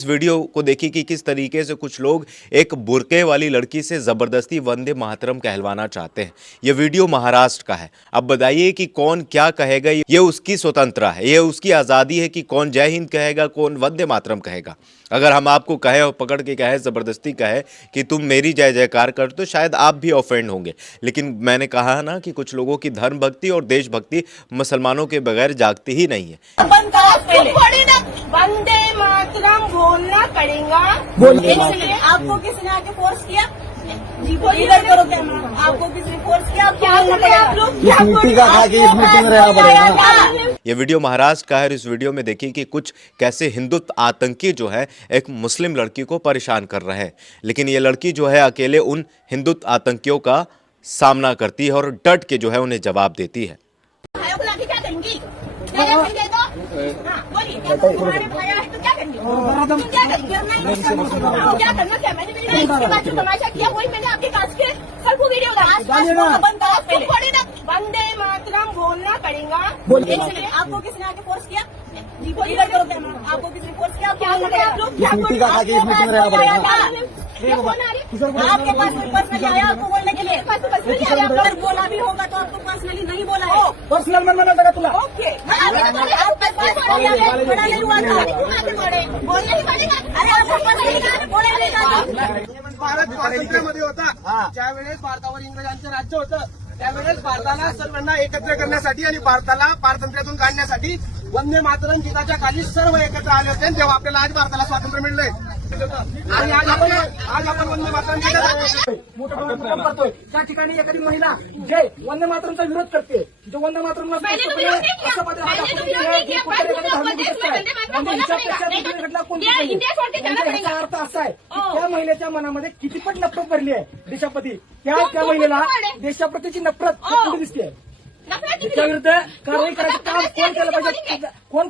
इस वीडियो को देखिए कि किस तरीके से कुछ लोग एक बुर्के वाली लड़की से जबरदस्ती वंदे मातरम कहलवाना चाहते हैं। यह वीडियो महाराष्ट्र का है। अब बताइए कि कौन क्या कहेगा, ये उसकी स्वतंत्रता है, ये उसकी आज़ादी है कि कौन जय हिंद कहेगा, कौन वंदे मातरम कहेगा। अगर हम आपको कहे और पकड़ के कहे, जबरदस्ती कहे कि तुम मेरी जय जयकार कर, तो शायद आप भी ऑफेंड होंगे। लेकिन मैंने कहा ना कि कुछ लोगों की धर्म भक्ति और देशभक्ति मुसलमानों के बगैर जागती ही नहीं है। वंदे मातरम बोलना पड़ेगा। इसलिए आपको किसने आके फोर्स किया? जी बोलिए, करो क्या? आपको किसने फोर्स किया? आप लोग ये वीडियो महाराष्ट्र का है और इस वीडियो में देखिए कि कुछ कैसे हिंदुत्व आतंकी जो है एक मुस्लिम लड़की को परेशान कर रहे हैं। लेकिन ये लड़की जो है अकेले उन हिंदुत्व आतंकियों का सामना करती है और डट के जो है उन्हें जवाब देती है। तुम्हारे भाया है तो क्या करेंगे? तुम क्या करेंगे? क्या करना? क्या मैंने मेरी बात जो तमाशा किया वही मैंने आपके पास के कल को वीडियो वंदे मातरम बोलना पड़ेगा। इसलिए आपको किसने आके फोर्स किया? जी बोलिए, करो क्या? आपको किसने फोर्स किया? आप लोग आपके पास पर्सनली आया आपको बोलने के लिए? अगर बोला भी होगा तो आपको पर्सनली नहीं बोला है। पर्सनल मन म्हणा का तुला? ओके, बड़ा नहीं हुआ था, बोलने ही पड़ेगा। अरे आपको बोला नहीं। भारत स्वातंत्र्यामध्ये होता ज्यावेळेस भारतावर इंग्रजांचं राज्य होतं, त्यावेळेस भारताला सर्वांना एकत्र करण्यासाठी आणि भारताला पारतंत्र्यातून काढण्यासाठी वंदे मातरम गीताच्या खाली सर्व एकत्र आले होते, तेव्हा आपल्याला आज भारताला स्वातंत्र्य मिळलंय। आणि आज आपण वंदे मातरम गीता मोठं करतोय। त्या ठिकाणी एखादी महिला जे वंदे मातरमचा विरोध करते, जो वंदे मातरमला अर्थ असा आहे की त्या महिलेच्या मनामध्ये कितीपट नफरत भरली आहे देशाप्रती। त्या महिलेला देशाप्रतीची नफरत दिसते। त्याच्या विरुद्ध कारवाई करायचं काम कोण केलं पाहिजे? कोण